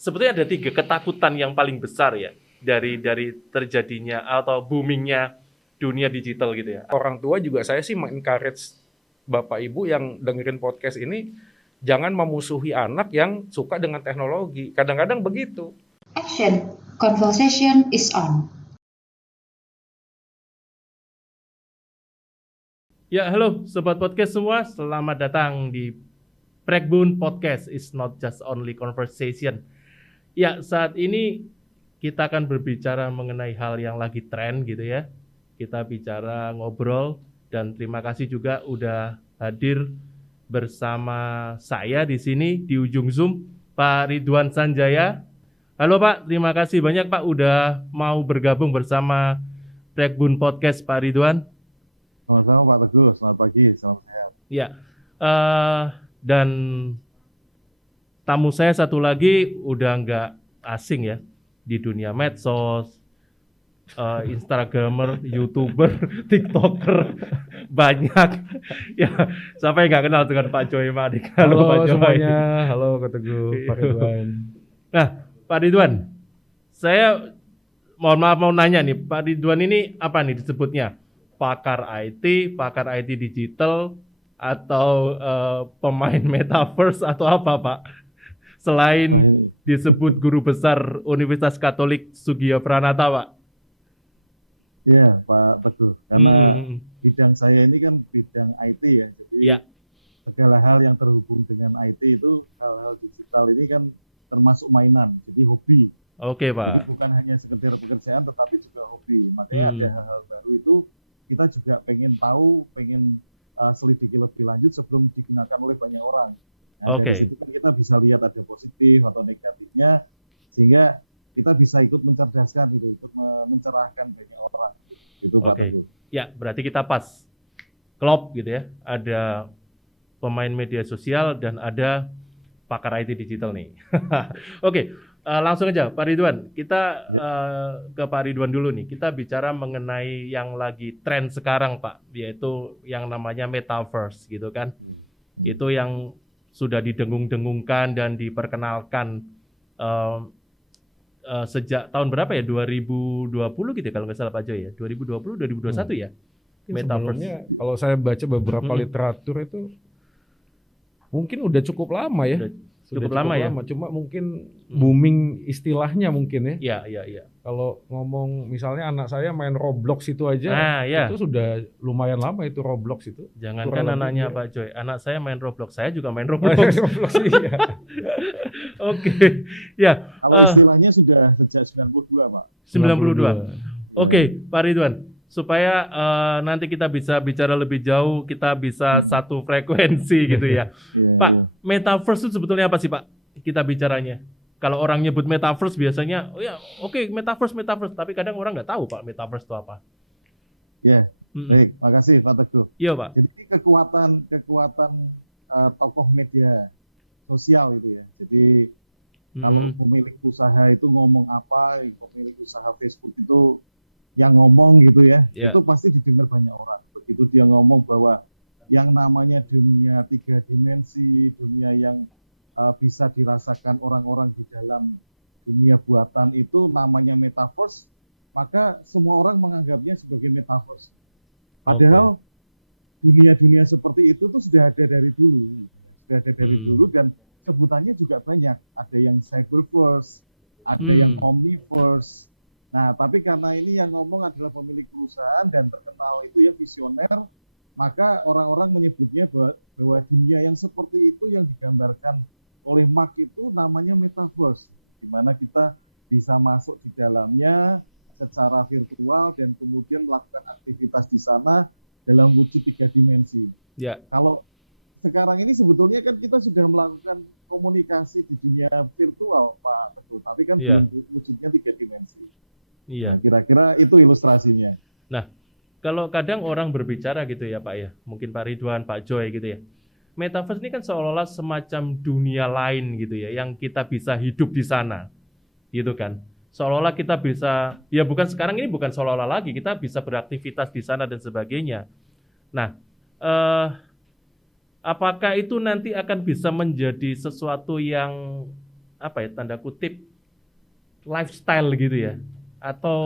sebetulnya ada 3 ketakutan yang paling besar ya dari terjadinya atau boomingnya dunia digital gitu ya. Orang tua juga saya sih encourage Bapak Ibu yang dengerin podcast ini jangan memusuhi anak yang suka dengan teknologi. Kadang-kadang begitu. Action, conversation is on. Ya, halo Sobat Podcast semua, selamat datang di Pragbun Podcast is not just only conversation. Ya, saat ini kita akan berbicara mengenai hal yang lagi tren gitu ya. Kita bicara ngobrol dan terima kasih juga udah hadir bersama saya di sini di ujung Zoom, Pak Ridwan Sanjaya. Halo Pak, terima kasih banyak Pak udah mau bergabung bersama Pragbun Podcast Pak Ridwan. Sama-sama Pak Teguh, selamat pagi, salam sehat. Ya, dan tamu saya satu lagi udah nggak asing ya di dunia medsos, Instagramer, YouTuber, TikToker banyak. Ya, siapa yang nggak kenal dengan Pak Joy Madik? Halo Pak Joy. semuanya, halo Kak Teguh, Pak Ridwan. Nah, Pak Ridwan, saya mohon maaf mau nanya nih, Pak Ridwan ini apa nih disebutnya? Pakar IT digital, atau pemain metaverse atau apa Pak? Selain disebut guru besar Universitas Katolik Sugiyo Pranata Pak. Iya Pak Teguh, karena bidang saya ini kan bidang IT ya, jadi segala hal yang terhubung dengan IT itu hal-hal digital ini kan termasuk mainan, jadi hobi. Oke Pak. Jadi bukan hanya sekedar pekerjaan tetapi juga hobi, makanya ada hal-hal baru itu kita juga pengen tahu, pengen selidiki lebih lanjut sebelum digunakan oleh banyak orang. Nah, dari situ kan kita bisa lihat ada positif atau negatifnya, sehingga kita bisa ikut mencerdaskan gitu, ikut mencerahkan banyak orang. Gitu Pak Teguh. Ya, berarti kita pas klop gitu ya. Ada pemain media sosial dan ada pakar IT digital nih. Oke. Langsung aja Pak Ridwan, kita ke Pak Ridwan dulu nih. Kita bicara mengenai yang lagi tren sekarang Pak, yaitu yang namanya metaverse gitu kan. Itu yang sudah didengung-dengungkan dan diperkenalkan sejak tahun berapa ya? 2020 gitu ya, kalau nggak salah Pak Joy ya. 2020, 2021 ya. Metaverse. Kalau saya baca beberapa literatur itu mungkin udah cukup lama ya. Cukup lama ya. Cuma mungkin booming istilahnya mungkin ya. Iya. Kalau ngomong misalnya anak saya main Roblox itu aja, itu sudah lumayan lama itu Roblox itu. Jangankan anaknya Pak Joy, anak saya main Roblox, saya juga main Roblox. Iya. Oke. Ya. Kalau istilahnya sudah sejak 92 Pak. 92. Oke, Pak Ridwan. Supaya nanti kita bisa bicara lebih jauh, kita bisa satu frekuensi gitu ya. Pak, metaverse itu sebetulnya apa sih Pak? Kita bicaranya. Kalau orang nyebut metaverse biasanya, metaverse, tapi kadang orang nggak tahu Pak metaverse itu apa. Ya, baik, makasih Pak Teguh. Iya Pak. Jadi ini kekuatan tokoh media sosial itu ya. Jadi kalau pemilik usaha itu ngomong apa, pemilik usaha Facebook itu yang ngomong gitu ya, itu pasti didengar banyak orang. Begitu dia ngomong bahwa yang namanya dunia 3 dimensi, dunia yang bisa dirasakan orang-orang di dalam dunia buatan itu namanya metaverse, maka semua orang menganggapnya sebagai metaverse. Padahal dunia-dunia seperti itu tuh sudah ada dari dulu, dan sebutannya juga banyak. Ada yang cyberverse, ada yang omniverse. Nah, tapi karena ini yang ngomong adalah pemilik perusahaan dan terkenal itu ya visioner, maka orang-orang menyebutnya bahwa dunia yang seperti itu yang digambarkan oleh Mark itu namanya metaverse, di mana kita bisa masuk di dalamnya secara virtual dan kemudian melakukan aktivitas di sana dalam wujud 3 dimensi. Kalau sekarang ini sebetulnya kan kita sudah melakukan komunikasi di dunia virtual Pak Teguh, tapi kan belum wujudnya 3 dimensi. Nah, kira-kira itu ilustrasinya. Nah, kalau kadang orang berbicara gitu ya Pak ya, mungkin Pak Ridwan, Pak Joy gitu ya. Metaverse ini kan seolah-olah semacam dunia lain gitu ya, yang kita bisa hidup di sana, gitu kan. Seolah-olah kita bisa, ya bukan sekarang ini bukan seolah-olah lagi, kita bisa beraktivitas di sana dan sebagainya. Nah, apakah itu nanti akan bisa menjadi sesuatu yang apa ya, tanda kutip lifestyle gitu ya, atau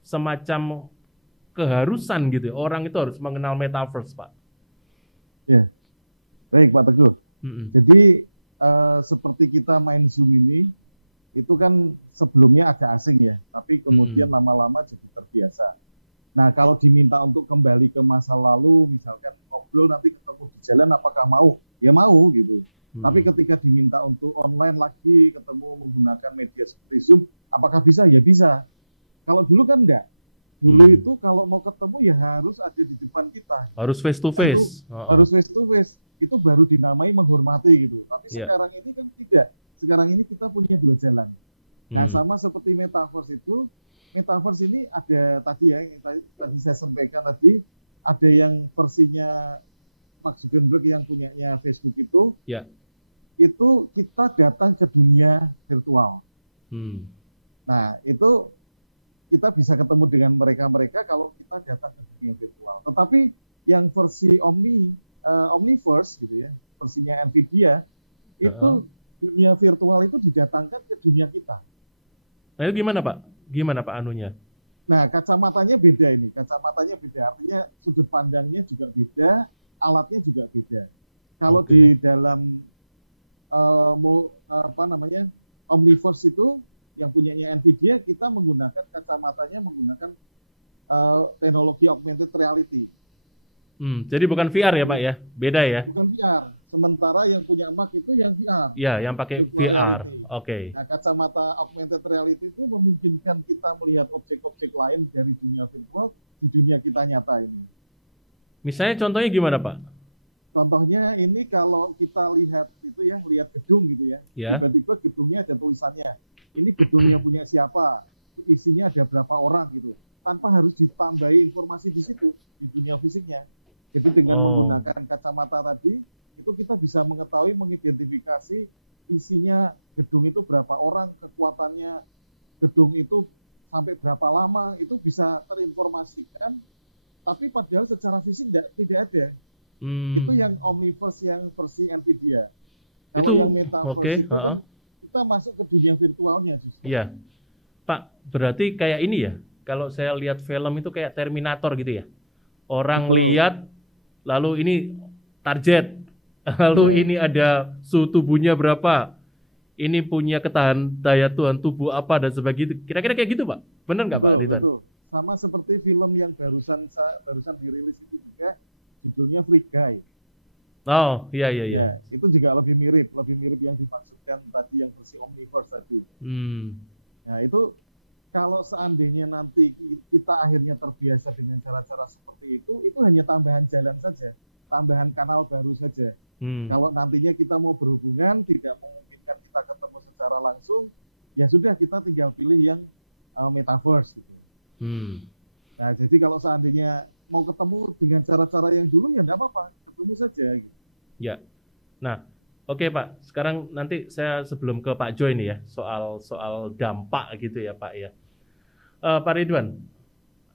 semacam keharusan gitu ya. Orang itu harus mengenal metaverse, Pak. Ya, baik Pak Teguh. Mm-mm. Jadi seperti kita main Zoom ini, itu kan sebelumnya agak asing ya, tapi kemudian lama-lama jadi terbiasa. Nah, kalau diminta untuk kembali ke masa lalu, misalkan ngobrol nanti ketemu di jalan, apakah mau? Ya mau gitu. Tapi ketika diminta untuk online lagi, ketemu menggunakan media seperti Zoom, apakah bisa? Ya bisa. Kalau dulu kan enggak. Dulu itu kalau mau ketemu ya harus ada di depan kita. Harus face to Nah, itu face. harus face to face. Itu baru dinamai menghormati gitu. Tapi Iya. sekarang ini kan tidak. Sekarang ini kita punya dua jalan. Nah, Hmm. sama seperti metaverse itu, metaverse ini ada tadi ya, yang tadi saya sampaikan tadi, ada yang versinya Mark Zuckerberg yang punyanya Facebook itu, Ya. itu kita datang ke dunia virtual. Hmm. Nah, itu kita bisa ketemu dengan mereka-mereka kalau kita datang ke dunia virtual. Tetapi yang versi Omniverse gitu ya, versinya Nvidia, itu dunia virtual itu didatangkan ke dunia kita. Nah, itu gimana, Pak? Gimana, Pak, anunya? Nah, kacamatanya beda ini. Kacamatanya beda, artinya sudut pandangnya juga beda, alatnya juga beda. Kalau di dalam Omniverse itu yang punyanya Nvidia, kita menggunakan kacamatanya menggunakan teknologi augmented reality. Jadi bukan VR ya, Pak ya? Beda ya? Bukan VR. Sementara yang punya Mac itu yang VR. Ya, yang pakai Virtual VR. reality. Oke. Nah, kacamata augmented reality itu memungkinkan kita melihat objek-objek lain dari dunia virtual di dunia kita nyata ini. Misalnya contohnya gimana, Pak? Contohnya ini kalau kita lihat itu ya, lihat gedung gitu ya. Ya. Tiba-tiba gedungnya ada tulisannya. Ini gedungnya punya siapa? Isinya ada berapa orang gitu. Tanpa harus ditambahi informasi di situ, di dunia fisiknya. Jadi dengan menggunakan kacamata tadi, itu kita bisa mengetahui, mengidentifikasi isinya gedung itu berapa orang, kekuatannya gedung itu sampai berapa lama, itu bisa terinformasikan, tapi padahal secara fisik tidak ada. Itu yang Omniverse yang versi Nvidia. Kalau yang Metaverse itu kan kita masuk ke dunia virtualnya justru. Iya. Pak, berarti kayak ini ya, kalau saya lihat film itu kayak Terminator gitu ya. Orang lihat, lalu ini target, lalu ini ada suhu tubuhnya berapa, ini punya ketahan daya tahan tubuh apa dan sebagainya. Kira-kira kayak gitu, Pak? Benar nggak, Pak? Betul. Sama seperti film yang barusan dirilis itu juga, judulnya Free Guy. Oh, iya. Ya, itu juga lebih mirip yang dimaksudkan tadi yang versi Omniverse tadi. Nah, itu kalau seandainya nanti kita akhirnya terbiasa dengan cara-cara seperti itu hanya tambahan jalan saja, tambahan kanal baru saja. Kalau nantinya kita mau berhubungan, tidak memungkinkan kita ketemu secara langsung, ya sudah kita tinggal pilih yang metaverse gitu. Nah, jadi kalau seandainya mau ketemu dengan cara-cara yang dulu, ya enggak apa-apa, ketemu saja gitu. Ya. Nah, oke Pak, sekarang nanti saya sebelum ke Pak Joy nih ya, soal dampak gitu ya Pak ya. Pak Ridwan,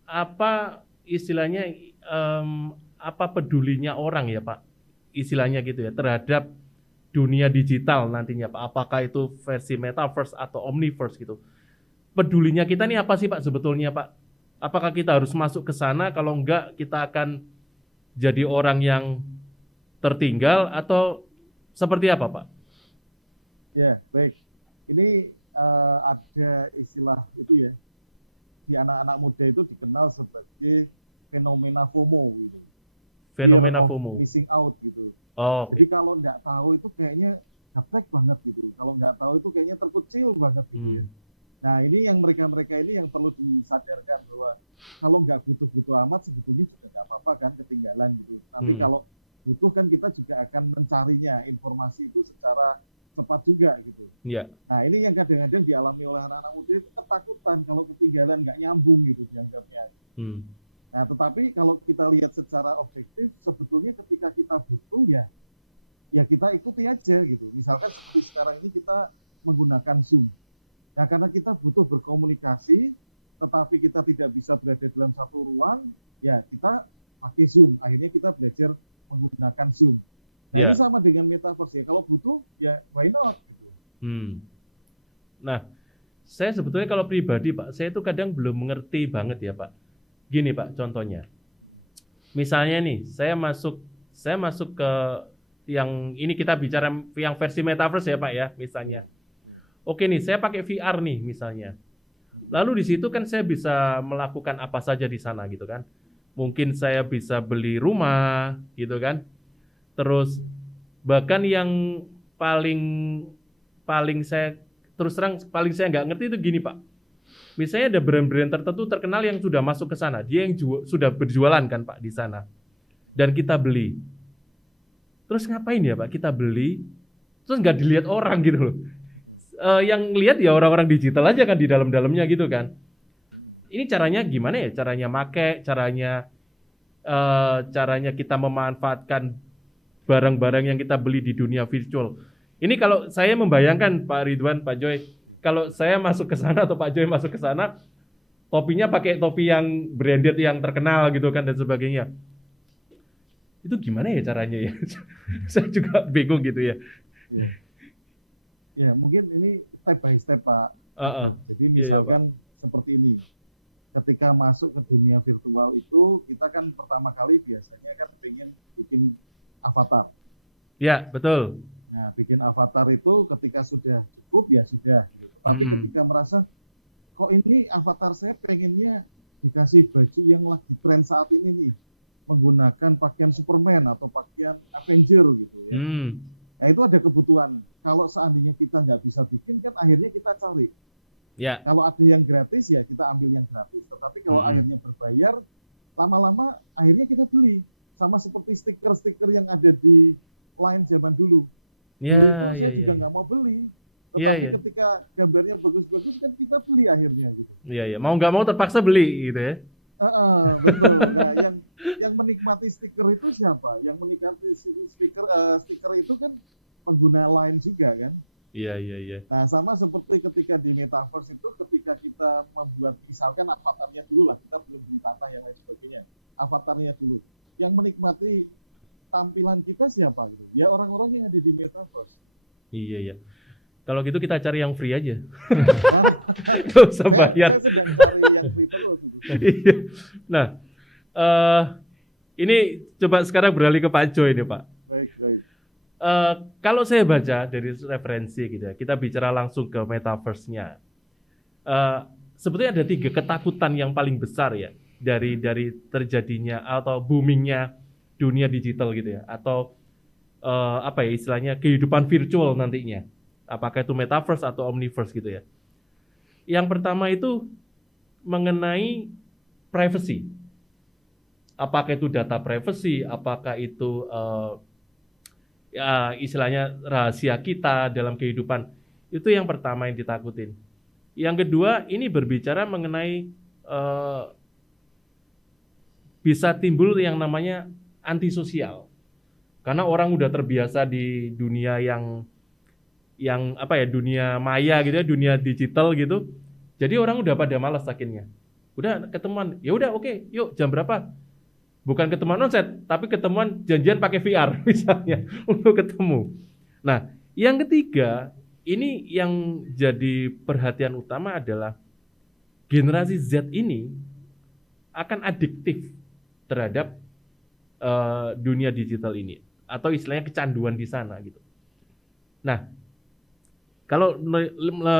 apa istilahnya, apa pedulinya orang ya Pak, istilahnya gitu ya, terhadap dunia digital nantinya Pak, apakah itu versi metaverse atau omniverse gitu. Pedulinya kita nih apa sih Pak sebetulnya Pak? Apakah kita harus masuk ke sana, kalau enggak kita akan jadi orang yang tertinggal atau seperti apa Pak? Ya, baik. Ini ada istilah itu ya, di anak-anak muda itu dikenal sebagai fenomena FOMO gitu. Fenomena Fear of FOMO. missing out gitu. Oh. Jadi kalau nggak tahu itu kayaknya gaptek banget gitu. Kalau nggak tahu itu kayaknya terkucil banget gitu ya. Nah, ini yang mereka ini yang perlu disadarkan bahwa kalau nggak butuh-butuh amat sebetulnya juga nggak apa-apa kan ketinggalan gitu. Nanti kalau butuh kan kita juga akan mencarinya informasi itu secara cepat juga gitu. Iya. Nah, ini yang kadang-kadang dialami oleh anak-anak muda itu ketakutan kalau ketinggalan nggak nyambung gitu dianggapnya. Nah, tetapi kalau kita lihat secara objektif, sebetulnya ketika kita butuh ya kita ikuti aja gitu. Misalkan seperti sekarang ini kita menggunakan Zoom. Nah, karena kita butuh berkomunikasi, tetapi kita tidak bisa berada dalam satu ruang, ya kita pakai Zoom. Akhirnya kita belajar menggunakan Zoom. Nah, ini sama dengan metaverse ya. Kalau butuh, ya why not gitu. Nah, saya sebetulnya kalau pribadi Pak, saya itu kadang belum mengerti banget ya Pak. Gini Pak, contohnya. Misalnya nih, saya masuk ke yang ini kita bicara yang versi metaverse ya Pak ya, misalnya. Oke nih, saya pakai VR nih misalnya. Lalu di situ kan saya bisa melakukan apa saja di sana gitu kan. Mungkin saya bisa beli rumah gitu kan. Terus bahkan yang paling saya terus terang paling saya nggak ngerti itu gini Pak. Misalnya ada brand-brand tertentu terkenal yang sudah masuk ke sana, dia yang sudah berjualan kan Pak di sana. Dan kita beli. Terus ngapain ya Pak? Kita beli terus nggak dilihat orang gitu loh. Yang lihat ya orang-orang digital aja kan di dalam-dalamnya gitu kan. Ini caranya gimana ya? Caranya make, caranya kita memanfaatkan barang-barang yang kita beli di dunia virtual. Ini kalau saya membayangkan Pak Ridwan, Pak Joy, kalau saya masuk ke sana atau Pak Joy masuk ke sana, topinya pakai topi yang branded yang terkenal gitu kan dan sebagainya. Itu gimana ya caranya ya? Saya juga bingung gitu ya. Ya, mungkin ini step by step Pak. Jadi misalkan seperti ini. Ketika masuk ke dunia virtual itu, kita kan pertama kali biasanya kan pengen bikin avatar. Ya, betul. Nah, bikin avatar itu ketika sudah cukup ya sudah. Gitu. Tapi ketika merasa, kok ini avatar saya pengennya dikasih baju yang lagi tren saat ini nih. Menggunakan pakaian Superman atau pakaian Avenger gitu ya. Nah itu ada kebutuhan. Kalau seandainya kita nggak bisa bikin kan akhirnya kita cari. Ya. Kalau ada yang gratis ya kita ambil yang gratis. Tetapi kalau akhirnya berbayar, lama-lama akhirnya kita beli. Sama seperti stiker-stiker yang ada di Line zaman dulu. Dulu itu saya juga nggak mau beli. Tetapi ketika gambarnya bagus-bagus kan kita beli akhirnya gitu. Iya. Mau nggak mau terpaksa beli gitu ya. Betul. Nah, yang menikmati stiker itu siapa? Yang menikmati stiker itu kan pengguna lain juga kan? Iya. Nah, sama seperti ketika di metaverse itu, ketika kita membuat misalkan avatarnya dulu lah, kita belum beli tanah yang lain sebagainya. Avatarnya dulu. Yang menikmati tampilan kita siapa gitu? Ya orang-orang yang ada di metaverse. Iya. Kalau gitu kita cari yang free aja. Saya sedang cari yang free terus. Nah, ini coba sekarang beralih ke Pak Joy ini Pak. Baik. Kalau saya baca dari referensi gitu ya, kita bicara langsung ke metaverse-nya. Sebetulnya ada 3 ketakutan yang paling besar ya dari terjadinya atau boomingnya dunia digital gitu ya, atau apa ya istilahnya kehidupan virtual nantinya. Apakah itu metaverse atau omniverse gitu ya. Yang pertama itu mengenai privacy. Apakah itu data privacy, apakah itu ya istilahnya rahasia kita dalam kehidupan. Itu yang pertama yang ditakutin. Yang kedua ini berbicara mengenai bisa timbul yang namanya antisosial. Karena orang udah terbiasa di dunia yang apa ya, dunia maya gitu ya, dunia digital gitu. Jadi orang udah pada malas akhirnya. Udah ketemuan, ya udah oke, yuk jam berapa? Bukan ketemuan onsite, tapi ketemuan janjian pakai VR misalnya untuk ketemu. Nah, yang ketiga, ini yang jadi perhatian utama adalah generasi Z ini akan adiktif terhadap dunia digital ini, atau istilahnya kecanduan di sana gitu. Nah, kalau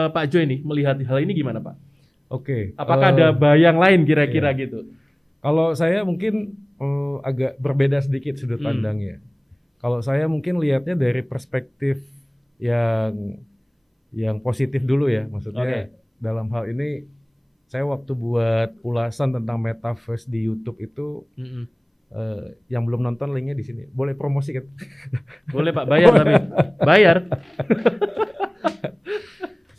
Pak Joy nih melihat hal ini gimana Pak? Oke. Apakah ada bayang lain kira-kira gitu? Kalau saya mungkin agak berbeda sedikit sudut pandangnya. Kalau saya mungkin lihatnya dari perspektif yang positif dulu ya. Maksudnya dalam hal ini saya waktu buat ulasan tentang metaverse di YouTube itu yang belum nonton linknya di sini. Boleh promosi kan? Boleh Pak, bayar tapi bayar.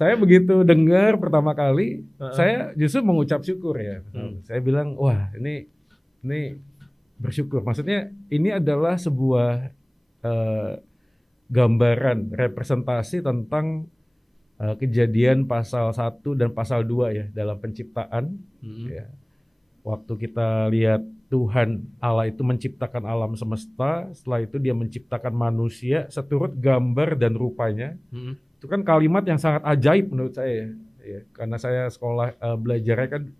Saya begitu dengar pertama kali, saya justru mengucap syukur ya. Saya bilang, wah ini bersyukur. Maksudnya ini adalah sebuah gambaran, representasi tentang kejadian pasal 1 dan pasal 2 ya dalam penciptaan. Ya. Waktu kita lihat Tuhan Allah itu menciptakan alam semesta, setelah itu dia menciptakan manusia seturut gambar dan rupanya. Itu kan kalimat yang sangat ajaib menurut saya. Ya, karena saya sekolah belajarnya kan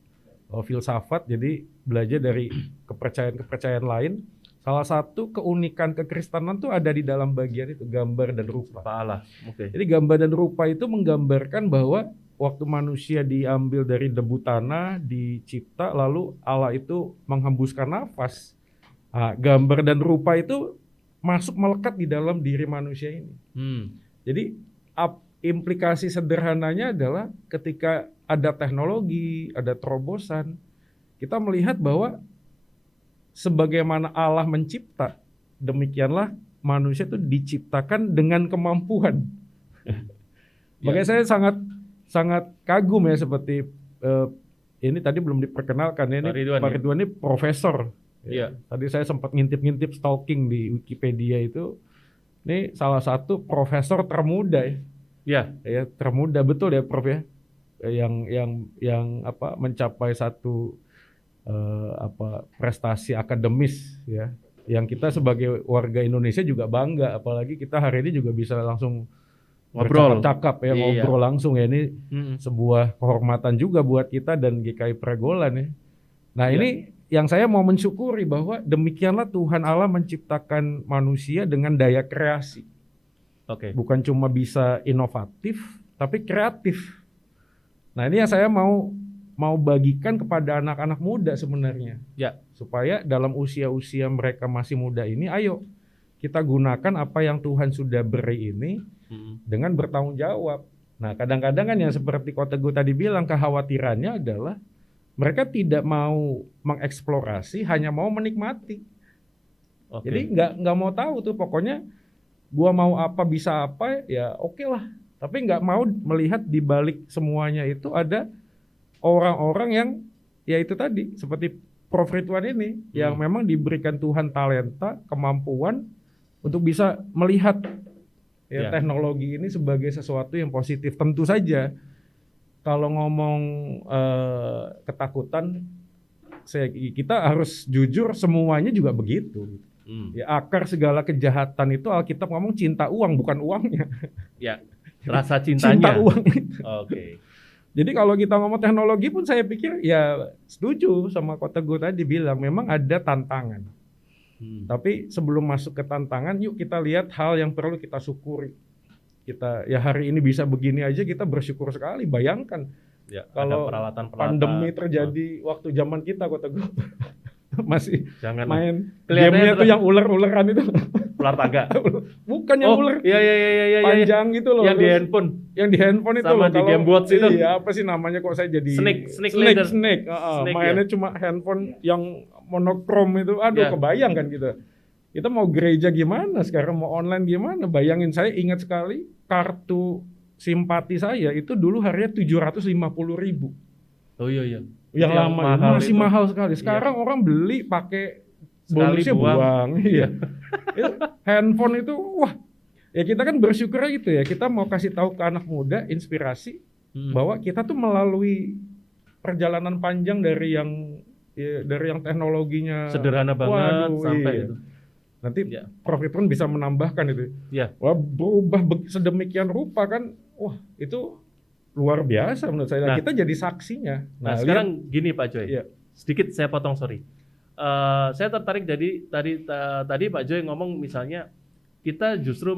filsafat, jadi belajar dari kepercayaan-kepercayaan lain. Salah satu keunikan kekristenan tuh ada di dalam bagian itu, gambar dan rupa. Allah. Oke. Jadi gambar dan rupa itu menggambarkan bahwa waktu manusia diambil dari debu tanah, dicipta, lalu Allah itu menghembuskan nafas. Nah, gambar dan rupa itu masuk melekat di dalam diri manusia ini. Jadi implikasi sederhananya adalah ketika ada teknologi, ada terobosan, kita melihat bahwa sebagaimana Allah mencipta, demikianlah manusia itu diciptakan dengan kemampuan. Makanya saya sangat kagum ya, seperti ini tadi belum diperkenalkan ya, ini Pak Ridwan ini profesor. Ya. Tadi saya sempat ngintip-ngintip stalking di Wikipedia itu. Ini salah satu profesor termuda ya. Ya, termuda betul ya Prof ya. Yang mencapai satu prestasi akademis ya, yang kita sebagai warga Indonesia juga bangga, apalagi kita hari ini juga bisa langsung bercakap-cakap ya, ngobrol langsung ya, ini sebuah kehormatan juga buat kita dan GKI Pregolan ya. Nah ini yang saya mau mensyukuri bahwa demikianlah Tuhan Allah menciptakan manusia dengan daya kreasi. Bukan cuma bisa inovatif tapi kreatif. Nah ini yang saya mau bagikan kepada anak-anak muda sebenarnya. Ya, supaya dalam usia-usia mereka masih muda ini, ayo kita gunakan apa yang Tuhan sudah beri ini dengan bertanggung jawab. Nah, kadang-kadang kan yang seperti Ko Teguh tadi bilang, kekhawatirannya adalah mereka tidak mau mengeksplorasi, hanya mau menikmati. Jadi nggak mau tahu tuh, pokoknya gua mau apa, bisa apa, ya oke lah. Tapi nggak mau melihat di balik semuanya itu ada orang-orang yang ya itu tadi seperti Prof Ridwan ini yang memang diberikan Tuhan talenta, kemampuan untuk bisa melihat teknologi ini sebagai sesuatu yang positif. Tentu saja kalau ngomong ketakutan, kita harus jujur, semuanya juga begitu. Ya, akar segala kejahatan itu Alkitab ngomong cinta uang, bukan uangnya. Ya, rasa cintanya. Cinta uang. Jadi kalau kita ngomong teknologi pun saya pikir ya setuju sama Ko Teguh tadi bilang, memang ada tantangan. Tapi sebelum masuk ke tantangan, yuk kita lihat hal yang perlu kita syukuri. Kita ya hari ini bisa begini aja, kita bersyukur sekali. Bayangkan ya, kalau pandemi terjadi waktu zaman kita, Ko Teguh. Masih main gamenya tuh yang ular-ularan itu. Ular tangga. Bukan yang ular. Iya. Panjang gitu loh. Yang di handphone. Yang di handphone itu sama loh. Di Game Watch itu. Iya, apa sih namanya kok saya jadi Snake. Mainnya cuma handphone yang monokrom itu. Aduh, kebayang kan gitu. Kita mau gereja gimana sekarang, mau online gimana? Bayangin, saya ingat sekali kartu simpati saya itu dulu harganya 750.000. Oh iya. Yang lama masih mahal sekali. Sekarang orang beli pakai bonusnya buang. Iya. Handphone itu wah. Ya kita kan bersyukur gitu ya. Kita mau kasih tahu ke anak muda inspirasi bahwa kita tuh melalui perjalanan panjang dari yang teknologinya sederhana banget sampai itu. Nanti Prof pun bisa menambahkan itu. Ya. Wah, berubah sedemikian rupa kan. Wah, itu luar biasa menurut saya. Nah, kita jadi saksinya. Nah sekarang gini Pak Joy, sedikit saya potong, sorry. Saya tertarik jadi tadi Pak Joy ngomong misalnya kita justru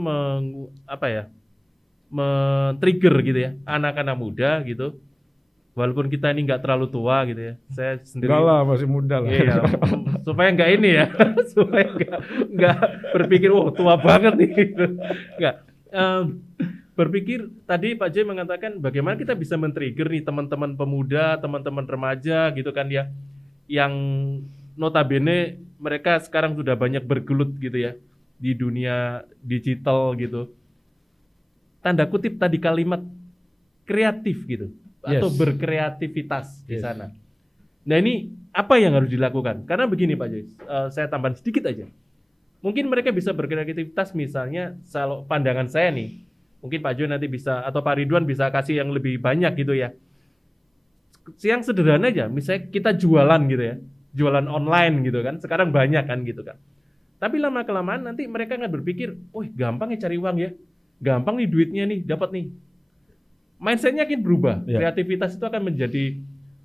men-trigger gitu ya anak-anak muda gitu, walaupun kita ini nggak terlalu tua gitu ya. Saya sendiri. Enggak lah, masih muda lah. Iya, supaya nggak ini ya, supaya nggak berpikir tua banget nih. Nggak. Berpikir tadi Pak Joy mengatakan bagaimana kita bisa men-trigger nih teman-teman pemuda, teman-teman remaja gitu kan ya, yang notabene mereka sekarang sudah banyak bergelut gitu ya di dunia digital gitu. Tanda kutip tadi kalimat kreatif gitu atau berkreativitas di sana. Nah ini apa yang harus dilakukan? Karena begini Pak Joy, saya tambahan sedikit aja. Mungkin mereka bisa berkreativitas misalnya, kalau pandangan saya nih, mungkin Pak Joy nanti bisa, atau Pak Ridwan bisa kasih yang lebih banyak gitu ya. Yang sederhana aja, misalnya kita jualan gitu ya. Jualan online gitu kan, sekarang banyak kan gitu kan. Tapi lama-kelamaan nanti mereka akan berpikir, gampang ya cari uang ya. Gampang nih duitnya nih, dapat nih. mindsetnya akan berubah. Ya. Kreativitas itu akan menjadi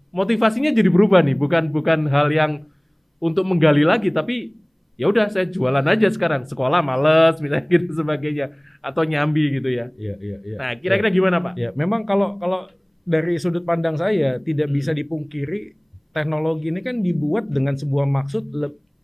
motivasinya jadi berubah nih, bukan hal yang untuk menggali lagi, tapi ya udah saya jualan aja sekarang, sekolah males misalnya gitu sebagainya, atau nyambi gitu ya. Iya. Nah, kira-kira gimana Pak? Ya, memang kalau dari sudut pandang saya tidak Hmm. bisa dipungkiri teknologi ini kan dibuat dengan sebuah maksud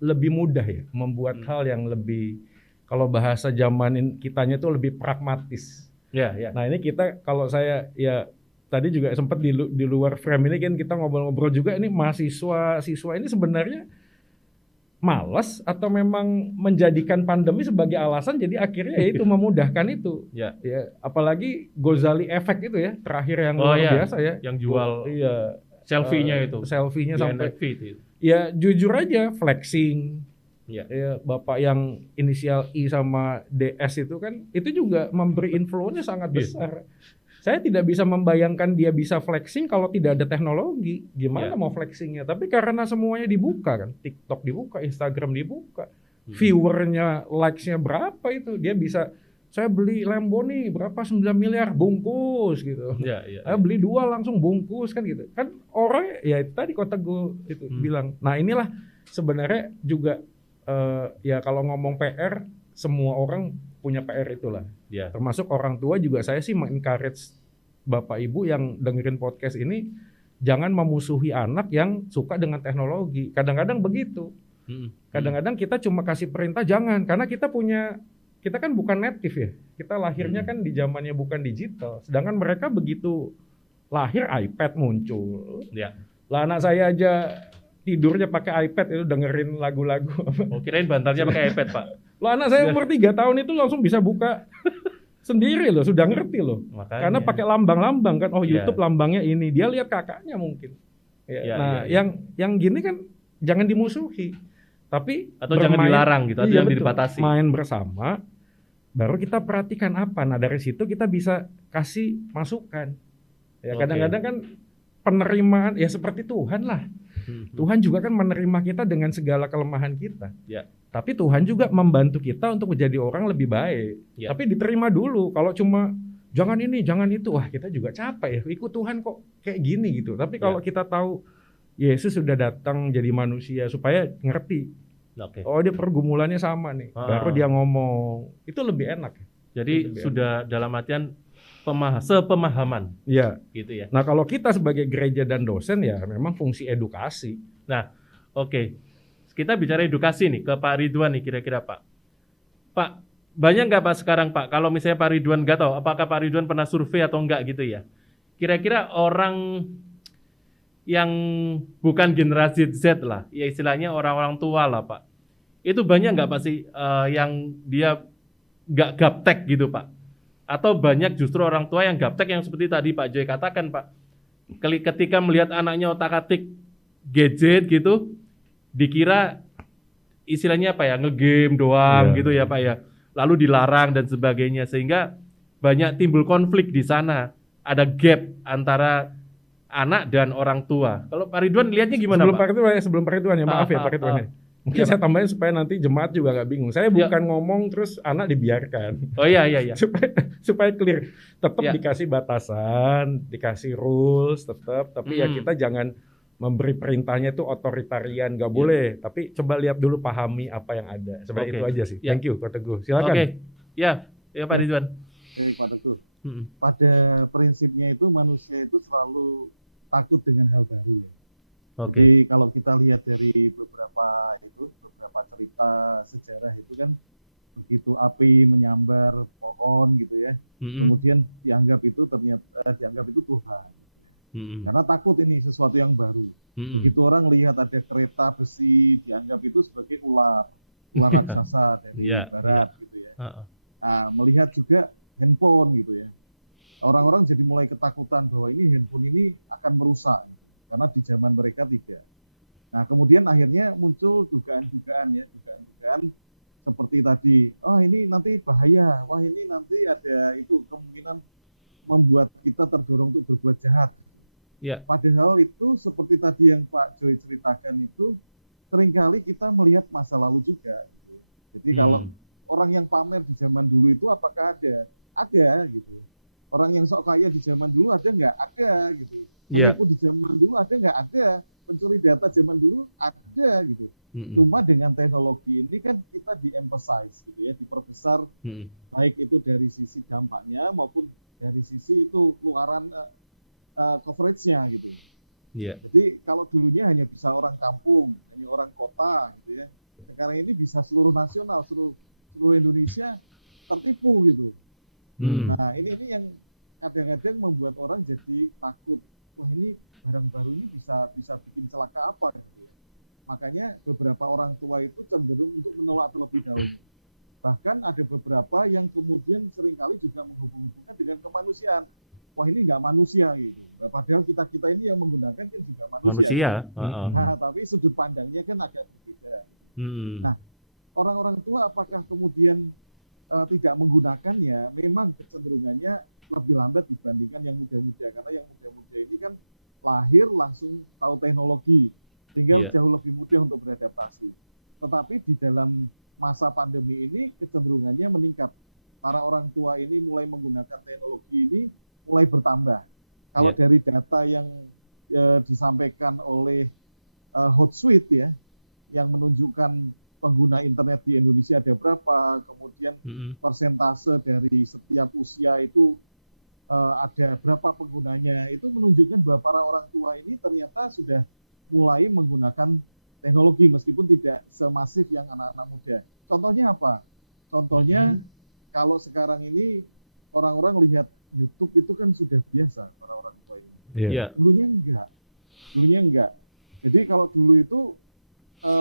lebih mudah ya, membuat hal yang lebih, kalau bahasa zaman kitanya itu lebih pragmatis. Ya. Nah ini kita, kalau saya ya tadi juga sempat di luar frame ini kan kita ngobrol-ngobrol juga, ini siswa ini sebenarnya malas atau memang menjadikan pandemi sebagai alasan, jadi akhirnya ya itu memudahkan itu. Ya. Ya, apalagi Gozali Effect itu ya, terakhir yang luar biasa ya. Yang jual Iya. selfie-nya itu. Selfie-nya Di sampai NFT itu. ya jujur aja flexing. Ya. Ya, Bapak yang inisial I sama DS itu kan itu juga memberi influence sangat besar. Saya tidak bisa membayangkan dia bisa flexing kalau tidak ada teknologi. Gimana mau flexingnya? Tapi karena semuanya dibuka kan, TikTok dibuka, Instagram dibuka, viewernya, likes-nya berapa itu, dia bisa, saya beli Lambo nih berapa 9 miliar bungkus gitu. Ya. Saya beli 2 langsung bungkus kan gitu. Kan orang ya tadi Kota gue itu bilang. Nah inilah sebenarnya juga ya kalau ngomong PR, semua orang punya PR itulah. Ya. Termasuk orang tua juga, saya sih mengencourage Bapak Ibu yang dengerin podcast ini jangan memusuhi anak yang suka dengan teknologi. Kadang-kadang begitu. Kadang-kadang kita cuma kasih perintah jangan, karena kita kan bukan native ya. Kita lahirnya kan di zamannya bukan digital. Sedangkan mereka begitu lahir iPad muncul. Ya. Lah anak saya aja tidurnya pakai iPad itu dengerin lagu-lagu. Oh, kirain bantalnya pakai iPad, Pak. Lo anak saya umur 3 tahun itu langsung bisa buka sendiri loh, sudah ngerti loh. Makanya. Karena pakai lambang-lambang kan, Iya. YouTube lambangnya ini, dia lihat kakaknya mungkin. Iya, Nah, iya. yang gini kan jangan dimusuhi, tapi Atau jangan dilarang gitu, atau Iya, jangan betul. dibatasi. Main bersama, baru kita perhatikan apa. Nah dari situ kita bisa kasih masukan. Ya Oke. kadang-kadang kan penerimaan ya seperti Tuhan lah. Tuhan juga kan menerima kita dengan segala kelemahan kita. Ya. Tapi Tuhan juga membantu kita untuk menjadi orang lebih baik. Ya. Tapi diterima dulu. Kalau cuma jangan ini, jangan itu, wah kita juga capek ya. Ikut Tuhan kok kayak gini gitu. Tapi kalau kita tahu Yesus sudah datang jadi manusia supaya ngerti. Oke. Oh dia pergumulannya sama nih. Baru dia ngomong. Itu lebih enak. Jadi Lebih sudah dalam artian sepemahaman Iya. gitu ya. Nah kalau kita sebagai gereja dan dosen ya memang fungsi edukasi. Nah, oke. Kita bicara edukasi nih ke Pak Ridwan nih kira-kira Pak. Pak, banyak nggak Pak sekarang Pak? Kalau misalnya Pak Ridwan nggak tahu, apakah Pak Ridwan pernah survei atau enggak gitu ya? Kira-kira orang yang bukan generasi Z lah, ya istilahnya orang-orang tua lah Pak. Itu banyak nggak Pak sih yang dia nggak gaptek gitu Pak? Atau banyak justru orang tua yang gaptek yang seperti tadi Pak Joy katakan Pak. Ketika melihat anaknya otak-atik gadget gitu, dikira istilahnya apa ya, ngegame doang gitu ya Pak ya. Lalu dilarang dan sebagainya sehingga banyak timbul konflik di sana. Ada gap antara anak dan orang tua. Kalau Pak Ridwan lihatnya gimana Pak? Sebelum Pak Ridwan ya, maaf ya Pak Ridwan ya. Mungkin saya tambahin supaya nanti jemaat juga nggak bingung. Saya bukan ngomong terus anak dibiarkan. Oh iya. supaya clear. Tetap Ya. dikasih batasan, dikasih rules tetap. Tapi ya kita jangan memberi perintahnya itu otoritarian, nggak boleh. Tapi coba lihat dulu, pahami apa yang ada. Seperti itu aja sih. Ya. Thank you, Pak Teguh. Silakan. Oke. Ya Pak Ridwan. Baik Pak Teguh. Pada prinsipnya itu manusia itu selalu takut dengan hal baru ya. Jadi kalau kita lihat dari beberapa cerita sejarah itu kan begitu api menyambar pohon gitu ya, kemudian dianggap itu Tuhan, gitu ya. Karena takut ini sesuatu yang baru. Begitu orang lihat ada kereta besi, dianggap itu sebagai ular raksasa dari barat gitu ya. Nah, melihat juga handphone gitu ya, orang-orang jadi mulai ketakutan bahwa ini handphone ini akan merusak. Gitu. Karena di zaman mereka tidak. Nah kemudian akhirnya muncul dugaan-dugaan seperti tadi, ini nanti bahaya, wah ini nanti ada itu kemungkinan membuat kita terdorong untuk berbuat jahat. Ya. Padahal itu seperti tadi yang Pak Joy ceritakan itu, seringkali kita melihat masa lalu juga. Gitu ya. Jadi kalau orang yang pamer di zaman dulu itu apakah ada? Ada gitu. Orang yang sok kaya di zaman dulu ada nggak? Ada gitu. Iya. Penipu di zaman dulu ada nggak? Ada. Pencuri data zaman dulu ada gitu. Mm-mm. Cuma dengan teknologi ini kan kita di-emphasize gitu ya, diperbesar Mm-mm. baik itu dari sisi dampaknya maupun dari sisi itu luaran coverage-nya gitu. Iya. Jadi kalau dulunya hanya bisa orang kampung, hanya orang kota gitu ya. Sekarang ini bisa seluruh nasional, seluruh Indonesia tertipu gitu. Hmm. Nah, ini yang kadang-kadang membuat orang jadi takut. Wah, ini barang baru ini bisa bikin celaka apa gitu ya. Makanya beberapa orang tua itu cenderung untuk menolak terlebih dahulu. Bahkan ada beberapa yang kemudian seringkali juga menghubung-hubungkan dengan kemanusiaan. Wah, ini nggak manusia gitu. Nah, padahal kita ini yang menggunakan kan juga manusia. Manusia. Nah, tapi sudut pandangnya kan agak berbeda. Nah, orang-orang tua apakah kemudian tidak menggunakannya? Memang kecenderungannya lebih lambat dibandingkan yang muda-muda. Karena yang muda-muda ini kan lahir langsung tahu teknologi. Tinggal jauh lebih mudah untuk beradaptasi. Tetapi di dalam masa pandemi ini kecenderungannya meningkat. Para orang tua ini mulai menggunakan teknologi ini mulai bertambah. Kalau dari data yang disampaikan oleh Hootsuite ya, yang menunjukkan pengguna internet di Indonesia ada berapa, kemudian persentase dari setiap usia itu ada berapa penggunanya, itu menunjukkan bahwa para orang tua ini ternyata sudah mulai menggunakan teknologi meskipun tidak semasif yang anak-anak muda. Contohnya apa? Contohnya kalau sekarang ini orang-orang lihat YouTube itu kan sudah biasa para orang tua ini. Dulunya enggak. Jadi kalau dulu itu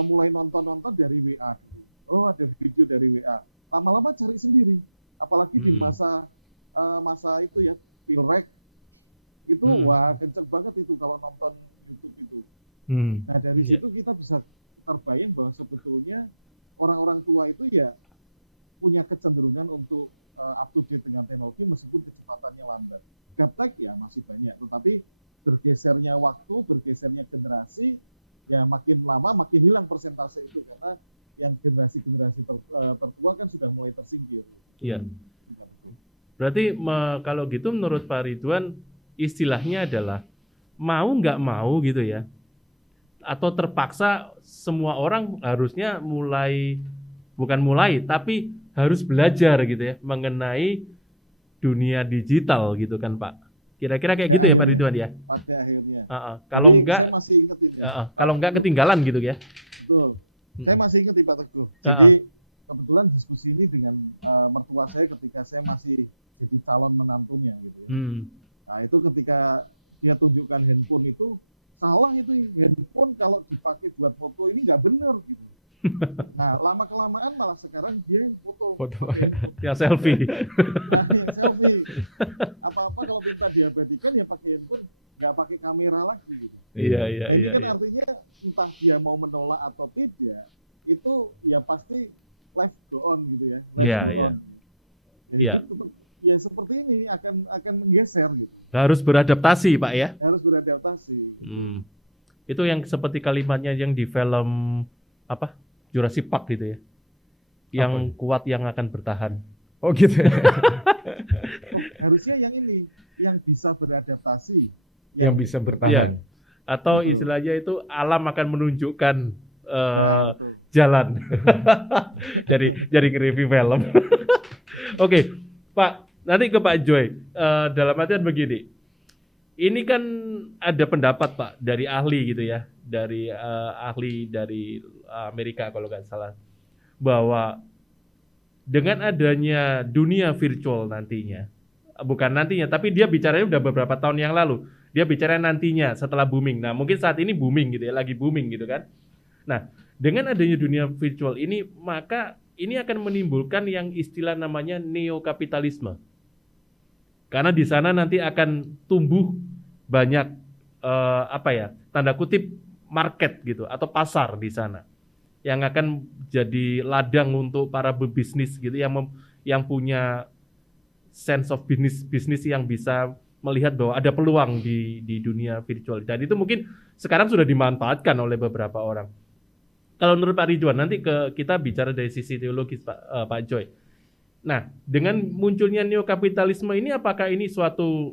mulai nonton dari WA dulu. Oh, ada video dari WA. Lama-lama cari sendiri. Apalagi di masa itu ya, Pilrek itu wah kenceng banget itu kalau nonton YouTube itu. Nah, dari situ kita bisa terbayang bahwa sebetulnya orang-orang tua itu ya punya kecenderungan untuk up to date dengan teknologi meskipun kecepatannya lambat. Gaptek ya masih banyak, tetapi bergesernya waktu, bergesernya generasi, ya makin lama makin hilang persentase itu karena yang generasi-generasi tertua kan sudah mulai tersingkir. Iya. Berarti kalau gitu menurut Pak Ridwan istilahnya adalah mau nggak mau gitu ya, atau terpaksa semua orang harusnya tapi harus belajar gitu ya mengenai dunia digital gitu kan Pak. Kira-kira kayak gitu ya Pak Ridwan ya. Pada akhirnya. Kalau jadi, enggak, saya masih ingat ini. Kalau enggak ketinggalan gitu ya. Betul. Saya masih ingat Pak Teguh. Jadi kebetulan diskusi ini dengan mertua saya ketika saya masih jadi calon menantunya gitu ya. Nah itu ketika dia tunjukkan handphone itu, salah itu handphone kalau dipakai buat foto ini nggak bener gitu. Nah lama kelamaan malah sekarang dia yang foto pakai handphone. Yang selfie. Nah, yang selfie. Apa-apa kalau minta diabadikan ya pakai handphone, nggak pakai kamera lagi gitu. Iya. Nah ini kan artinya entah dia mau menolak atau tidak, itu ya pasti life go on gitu ya, go on. Ya, hidup tetap ya seperti ini akan menggeser gitu. Harus beradaptasi Pak ya. Harus beradaptasi. Gitu. Itu yang seperti kalimatnya yang di film apa Jurassic Park gitu ya. Yang kuat yang akan bertahan. Oh gitu. Harusnya yang ini yang bisa beradaptasi, yang bisa bertahan. Iya. Atau istilahnya itu alam akan menunjukkan jalan. Jadi nge-review film. Oke, Pak, nanti ke Pak Joy. Dalam artian begini, ini kan ada pendapat Pak dari ahli gitu ya, dari ahli dari Amerika kalau nggak salah, bahwa dengan adanya dunia virtual nantinya, bukan nantinya, tapi dia bicaranya udah beberapa tahun yang lalu. Dia bicara nantinya setelah booming. Nah, mungkin saat ini booming gitu ya, lagi booming gitu kan. Nah, dengan adanya dunia virtual ini, maka ini akan menimbulkan yang istilah namanya neokapitalisme. Karena di sana nanti akan tumbuh banyak tanda kutip market gitu atau pasar di sana yang akan jadi ladang untuk para pebisnis gitu yang punya sense of bisnis yang bisa melihat bahwa ada peluang di dunia virtual. Dan itu mungkin sekarang sudah dimanfaatkan oleh beberapa orang. Kalau menurut Pak Ridwan, nanti kita bicara dari sisi teologis Pak Joy. Nah, dengan munculnya neokapitalisme ini, apakah ini suatu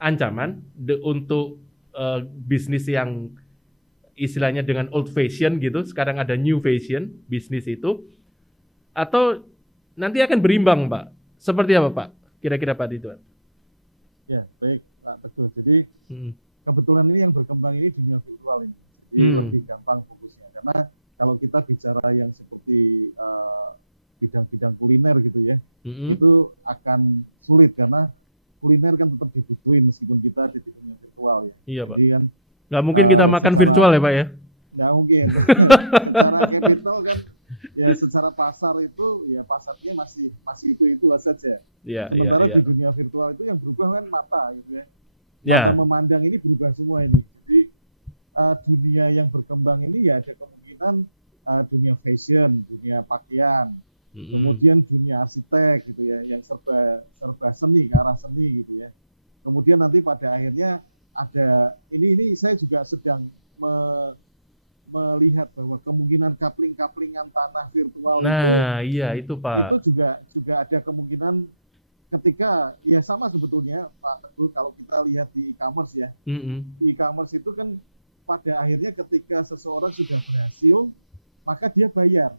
ancaman untuk bisnis yang istilahnya dengan old fashion gitu, sekarang ada new fashion bisnis itu, atau nanti akan berimbang, Pak? Seperti apa, Pak? Kira-kira Pak Ridwan? Ya, baik Pak Teguh. Jadi kebetulan ini yang berkembang ini dunia virtual ini. Jadi lebih gampang fokusnya. Karena kalau kita bicara yang seperti bidang-bidang kuliner gitu ya, itu akan sulit karena kuliner kan tetap dibutuhin meskipun kita ada di dunia virtual ya. Iya, Pak. Jadi kan nggak mungkin kita makan virtual ya, Pak ya? Nggak mungkin. Secara capital kan ya secara pasar itu ya pasarnya masih itu saja. Ya, sementara ya. di dunia virtual itu yang berubah kan mata gitu ya. Ya. Mata memandang ini berubah semua ini. Jadi dunia yang berkembang ini ya ada kemungkinan dunia fashion, dunia pakaian, kemudian dunia arsitek gitu ya, yang serba seni, ke arah seni gitu ya. Kemudian nanti pada akhirnya ada ini saya juga sedang melihat bahwa kemungkinan coupling-couplingan tanah virtual iya itu Pak. Itu juga ada kemungkinan ketika ya sama sebetulnya Pak Teguh kalau kita lihat di e-commerce ya. Di e-commerce itu kan pada akhirnya ketika seseorang sudah berhasil maka dia bayar.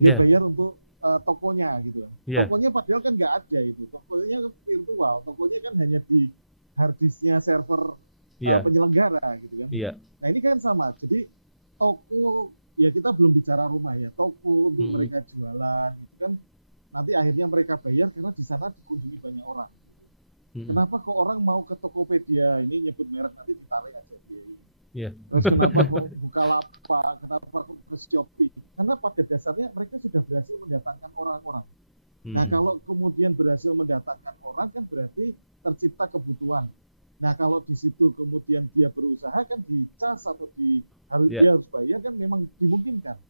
Dia bayar untuk tokonya gitu. Tokonya padahal kan nggak ada itu. Tokonya virtual. Tokonya kan hanya di hard disknya server penyelenggara gitu kan. Nah ini kan sama. Jadi toko ya kita belum bicara rumah ya. Toko untuk mereka jualan itu kan nanti akhirnya mereka bayar karena di sana dikunjungi banyak orang. Kenapa kok orang mau ke Tokopedia? Ini nyebut merek nanti ditarik aja biaya. Terus kenapa kok Bukalapak? Kenapa kok ke Shopee? Karena pada dasarnya mereka sudah berhasil mendatangkan orang-orang. Nah kalau kemudian berhasil mendatangkan orang kan berarti tercipta kebutuhan. Nah kalau di situ kemudian dia berusaha kan dicas atau dia harus bayar kan memang dimungkinkan.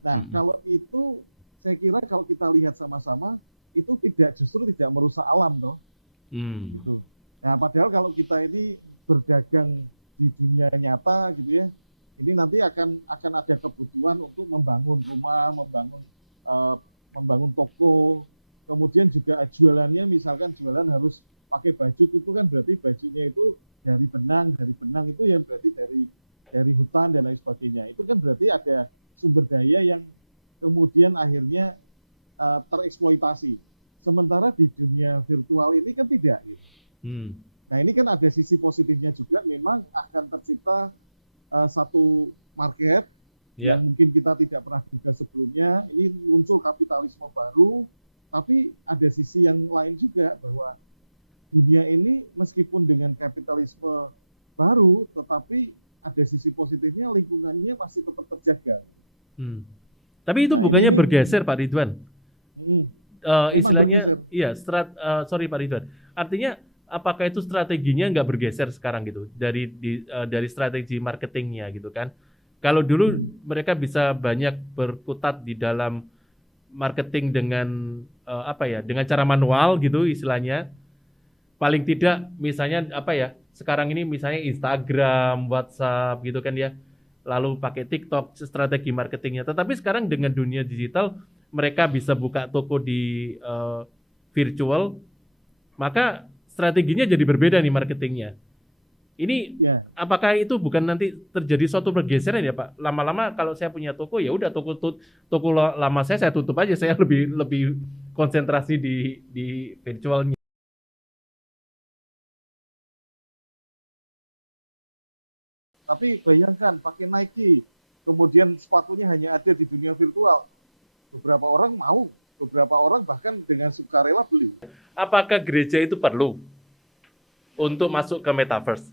Nah kalau itu saya kira kalau kita lihat sama-sama itu justru tidak merusak alam toh. Gitu. Nah padahal kalau kita ini berdagang di dunia nyata gitu ya, ini nanti akan ada kebutuhan untuk membangun rumah, membangun toko, kemudian juga jualannya misalkan jualan harus pakai baju itu kan berarti bajunya itu dari benang itu yang berarti dari hutan dan lain sebagainya. Itu kan berarti ada sumber daya yang kemudian akhirnya tereksploitasi. Sementara di dunia virtual ini kan tidak gitu. Nah ini kan ada sisi positifnya juga, memang akan tercipta satu market yang mungkin kita tidak pernah duga sebelumnya. Ini muncul kapitalisme baru, tapi ada sisi yang lain juga bahwa dunia ini meskipun dengan kapitalisme baru, tetapi ada sisi positifnya, lingkungannya masih tetap terjaga. Tapi itu bukannya bergeser Pak Ridwan? Istilahnya, iya, sorry Pak Ridwan. Artinya apakah itu strateginya nggak bergeser sekarang gitu dari strategi marketingnya gitu kan? Kalau dulu mereka bisa banyak berkutat di dalam marketing dengan dengan cara manual gitu istilahnya. Paling tidak misalnya sekarang ini misalnya Instagram, WhatsApp gitu kan ya. Lalu pakai TikTok strategi marketingnya. Tetapi sekarang dengan dunia digital mereka bisa buka toko di virtual, maka strateginya jadi berbeda nih marketingnya. Ini apakah itu bukan nanti terjadi suatu pergeseran ya Pak? Lama-lama kalau saya punya toko ya udah toko lama saya tutup aja, saya lebih konsentrasi di virtualnya. Tapi bayangkan pakai Nike, kemudian sepatunya hanya ada di dunia virtual. Beberapa orang mau, beberapa orang bahkan dengan sukarela beli. Apakah gereja itu perlu untuk masuk ke metaverse?